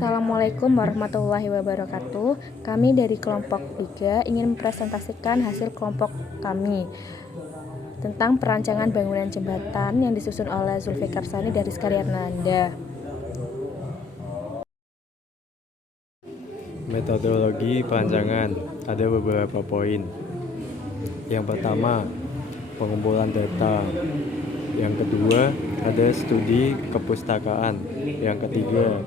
Assalamualaikum warahmatullahi wabarakatuh. Kami dari kelompok 3 ingin mempresentasikan hasil kelompok kami tentang perancangan bangunan jembatan yang disusun oleh Zulfikar Sani dari Skaryarnanda. Metodologi perancangan ada beberapa poin. Yang pertama, pengumpulan data. Yang kedua, ada studi kepustakaan. Yang ketiga,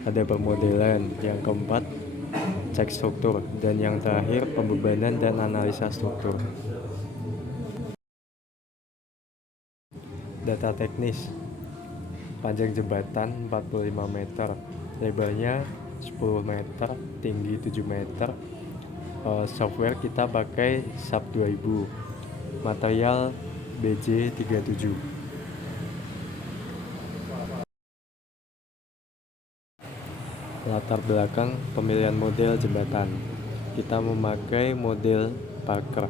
ada pemodelan. Yang keempat, cek struktur. Dan yang terakhir, pembebanan dan analisa struktur. Data teknis. Panjang jembatan 45 meter, lebarnya 10 meter, tinggi 7 meter. Software kita pakai SAP 2000. Material BJ37. Latar belakang pemilihan model jembatan. Kita memakai model Parker.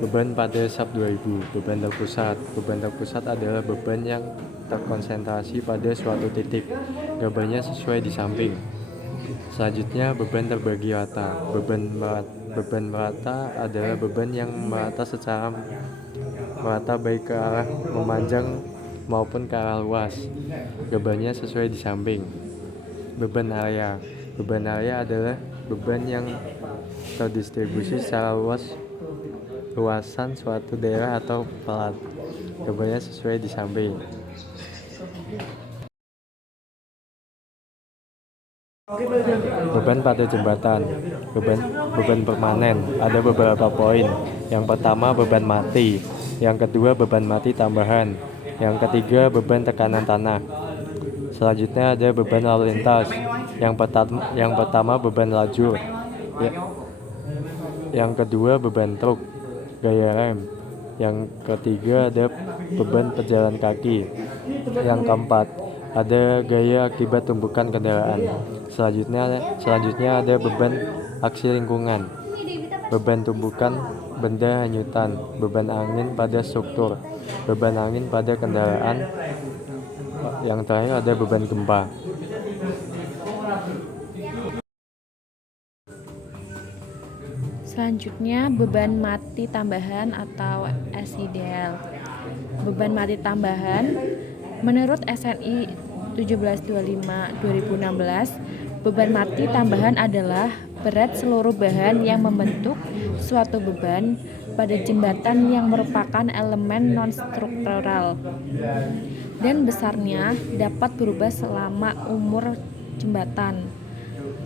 Beban pada SAP 2000. Beban terpusat. Beban terpusat adalah beban yang terkonsentrasi pada suatu titik. Gambarnya sesuai di samping. Selanjutnya, beban terbagi rata. Beban merata adalah beban yang merata secara merata baik ke arah memanjang maupun ke arah luas. Gambarnya sesuai di samping. Beban area. Beban area adalah beban yang terdistribusi secara luasan suatu daerah atau plat. Gambarnya sesuai di samping. Beban pada jembatan. Beban permanen. Ada beberapa poin. Yang pertama, beban mati. Yang kedua, beban mati tambahan. Yang ketiga, beban tekanan tanah. Selanjutnya ada beban lalu lintas. Yang pertama beban lajur. Yang kedua, beban truk, gaya rem. Yang ketiga ada beban pejalan kaki. Yang keempat, ada gaya akibat tumpukan kendaraan. Selanjutnya ada beban aksi lingkungan, beban tumpukan benda hanyutan, beban angin pada struktur, beban angin pada kendaraan. Yang terakhir ada beban gempa. Selanjutnya, beban mati tambahan atau SIDL. Beban mati tambahan menurut SNI 1725/2016, beban mati tambahan adalah berat seluruh bahan yang membentuk suatu beban pada jembatan yang merupakan elemen non-struktural, dan besarnya dapat berubah selama umur jembatan.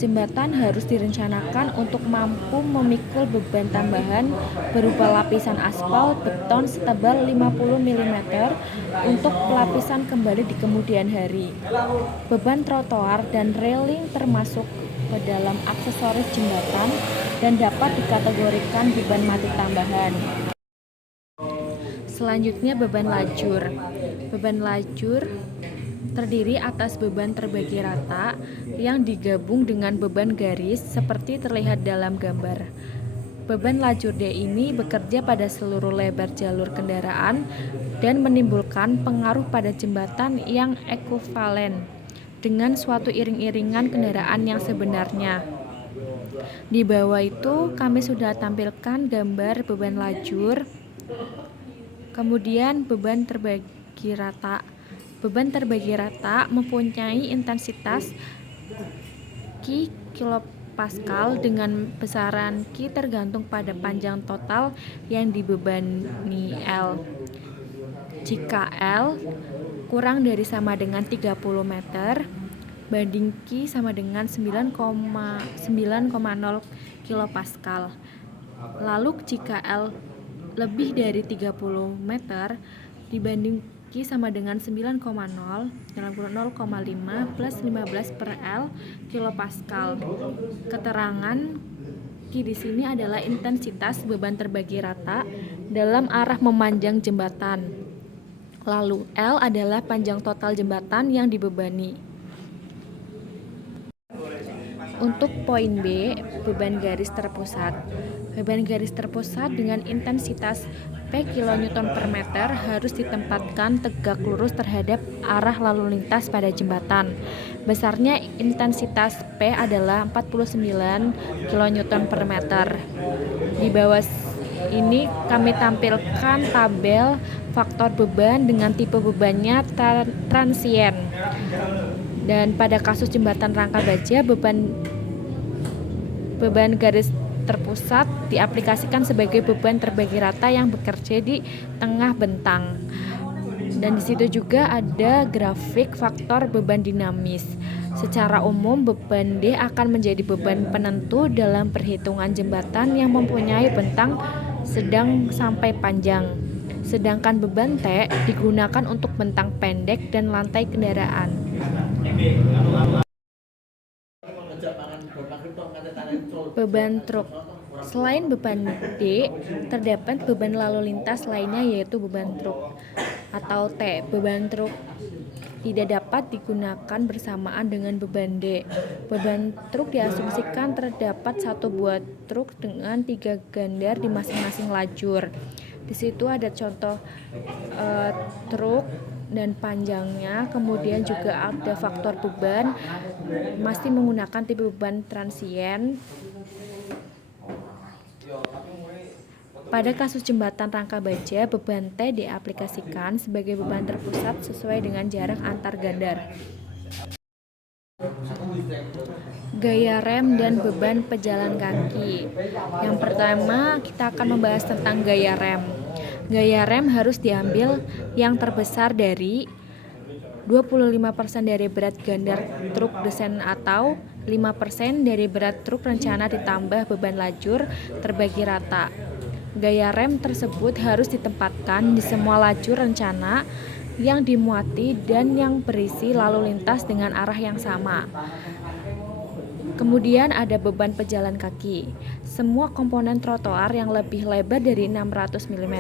Jembatan harus direncanakan untuk mampu memikul beban tambahan berupa lapisan aspal beton setebal 50 mm untuk pelapisan kembali di kemudian hari. Beban trotoar dan railing termasuk ke dalam aksesoris jembatan dan dapat dikategorikan beban mati tambahan. Selanjutnya, beban lajur. Beban lajur terdiri atas beban terbagi rata yang digabung dengan beban garis seperti terlihat dalam gambar. Beban lajur D ini bekerja pada seluruh lebar jalur kendaraan dan menimbulkan pengaruh pada jembatan yang ekuivalen dengan suatu iring-iringan kendaraan yang sebenarnya. Di bawah itu kami sudah tampilkan gambar beban lajur. Kemudian beban terbagi rata. Beban terbagi rata mempunyai intensitas Q kilopascal dengan besaran Q tergantung pada panjang total yang dibebani L. Jika L kurang dari sama dengan 30 meter, banding Q sama dengan 9,0 kilopascal. Lalu jika L lebih dari 30 meter, dibanding Q sama dengan 9,0 dalam kurung 0,5 plus 15 per L kilopascal. Keterangan Q di sini adalah intensitas beban terbagi rata dalam arah memanjang jembatan. Lalu L adalah panjang total jembatan yang dibebani. Untuk poin B, beban garis terpusat. Beban garis terpusat dengan intensitas P kN per meter harus ditempatkan tegak lurus terhadap arah lalu lintas pada jembatan. Besarnya intensitas P adalah 49 kN per meter. Di bawah ini kami tampilkan tabel faktor beban dengan tipe bebannya transien. Dan pada kasus jembatan rangka baja, beban garis terpusat diaplikasikan sebagai beban terbagi rata yang bekerja di tengah bentang. Dan di situ juga ada grafik faktor beban dinamis. Secara umum, beban D akan menjadi beban penentu dalam perhitungan jembatan yang mempunyai bentang sedang sampai panjang. Sedangkan beban T digunakan untuk bentang pendek dan lantai kendaraan. Beban truk. Selain beban D, terdapat beban lalu lintas lainnya yaitu beban truk atau T. Beban truk tidak dapat digunakan bersamaan dengan beban D. Beban truk diasumsikan terdapat satu buah truk dengan 3 gandar di masing-masing lajur. Di situ ada contoh truk dan panjangnya, kemudian juga ada faktor beban, masih menggunakan tipe beban transien. Pada kasus jembatan rangka baja, beban T diaplikasikan sebagai beban terpusat sesuai dengan jarak antar gandar. Gaya rem dan beban pejalan kaki. Yang pertama, kita akan membahas tentang gaya rem. Gaya rem harus diambil yang terbesar dari 25% dari berat gandar truk desain atau 5% dari berat truk rencana ditambah beban lajur terbagi rata. Gaya rem tersebut harus ditempatkan di semua lajur rencana yang dimuati dan yang berisi lalu lintas dengan arah yang sama. Kemudian ada beban pejalan kaki. Semua komponen trotoar yang lebih lebar dari 600 mm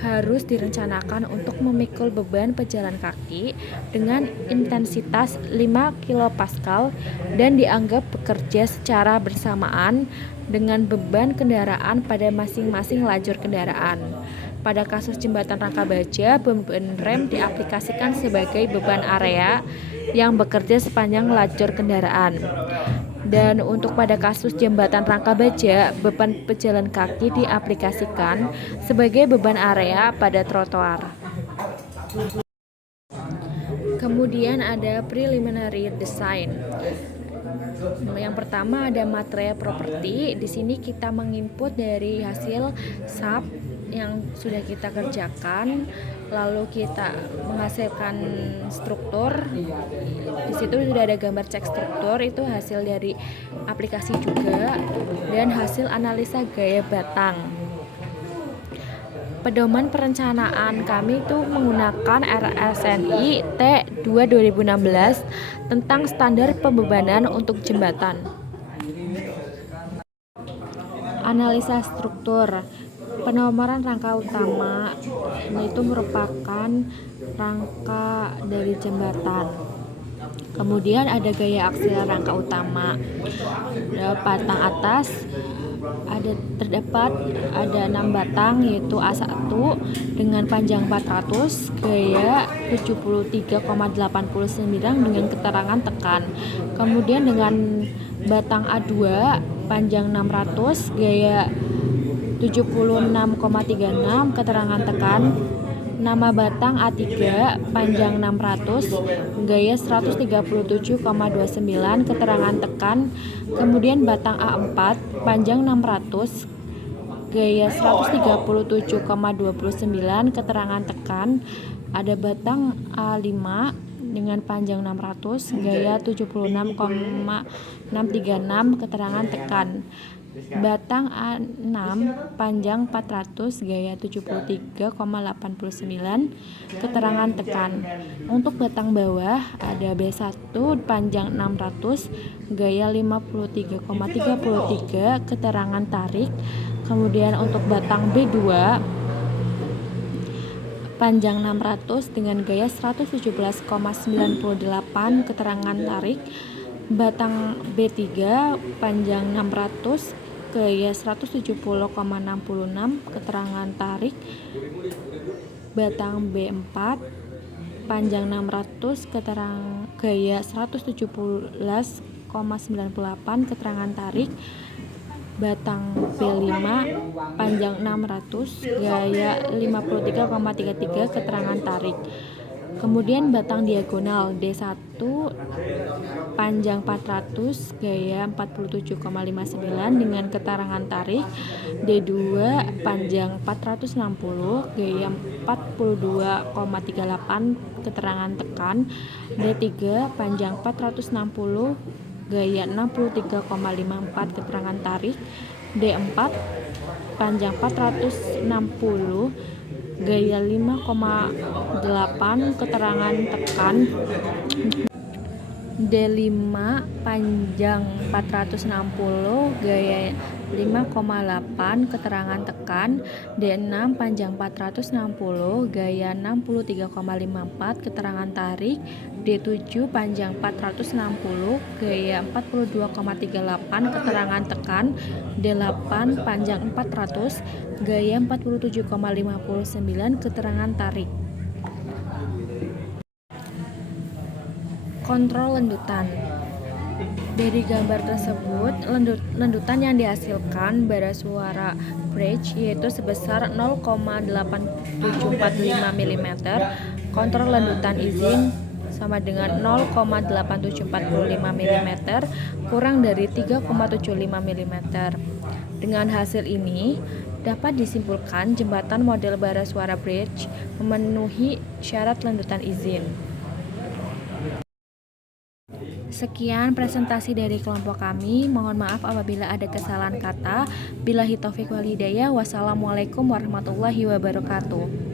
harus direncanakan untuk memikul beban pejalan kaki dengan intensitas 5 kPa dan dianggap bekerja secara bersamaan dengan beban kendaraan pada masing-masing lajur kendaraan. Pada kasus jembatan rangka baja, beban rem diaplikasikan sebagai beban area yang bekerja sepanjang lajur kendaraan. Dan untuk pada kasus jembatan rangka baja, beban pejalan kaki diaplikasikan sebagai beban area pada trotoar. Kemudian ada preliminary design. Yang pertama ada material property. Di sini kita menginput dari hasil SAP yang sudah kita kerjakan, lalu kita menghasilkan struktur. Di situ sudah ada gambar cek struktur, itu hasil dari aplikasi juga, dan hasil analisa gaya batang. Pedoman perencanaan kami itu menggunakan RSNI T2 2016 tentang standar pembebanan untuk jembatan. Analisa struktur. Penomoran rangka utama itu merupakan rangka dari jembatan. Kemudian ada gaya aksial rangka utama. Batang atas terdapat 6 batang yaitu A1 dengan panjang 400, gaya 73,89 dengan keterangan tekan. Kemudian dengan batang A2 panjang 600, gaya 76,36 keterangan tekan. Nama batang A3 panjang 600, gaya 137,29 keterangan tekan. Kemudian batang A4 panjang 600, gaya 137,29 keterangan tekan. Ada batang A5 dengan panjang 600, gaya 76,636 keterangan tekan. Batang A6 panjang 400, gaya 73,89 keterangan tekan. Untuk batang bawah ada B1 panjang 600, gaya 53,33 keterangan tarik. Kemudian untuk batang B2 panjang 600 dengan gaya 117,98 keterangan tarik. Batang B3 panjang 600, gaya 170,66 keterangan tarik batang B4 panjang 600 gaya 117,98 keterangan tarik batang B5 panjang 600 gaya 53,33 keterangan tarik. Kemudian batang diagonal D1 panjang 400 gaya 47,59 dengan keterangan tarik, D2 panjang 460 gaya 42,38 keterangan tekan, D3 panjang 460 gaya 63,54 keterangan tarik, D4 panjang 460 gaya 5,8 keterangan tekan, D5 panjang 460 gaya 5,8 keterangan tekan, D6 panjang 460 gaya 63,54 keterangan tarik, D7 panjang 460 gaya 42,38 keterangan tekan, D8 panjang 400 gaya 47,59 keterangan tarik. Kontrol lendutan. Dari gambar tersebut, lendutan yang dihasilkan bara suara bridge yaitu sebesar 0,8745 mm. Kontrol lendutan izin sama dengan 0,8745 mm kurang dari 3,75 mm. Dengan hasil ini, dapat disimpulkan jembatan model bara suara bridge memenuhi syarat lendutan izin. Sekian presentasi dari kelompok kami. Mohon maaf apabila ada kesalahan kata. Billahi taufik wal hidayah. Wassalamualaikum warahmatullahi wabarakatuh.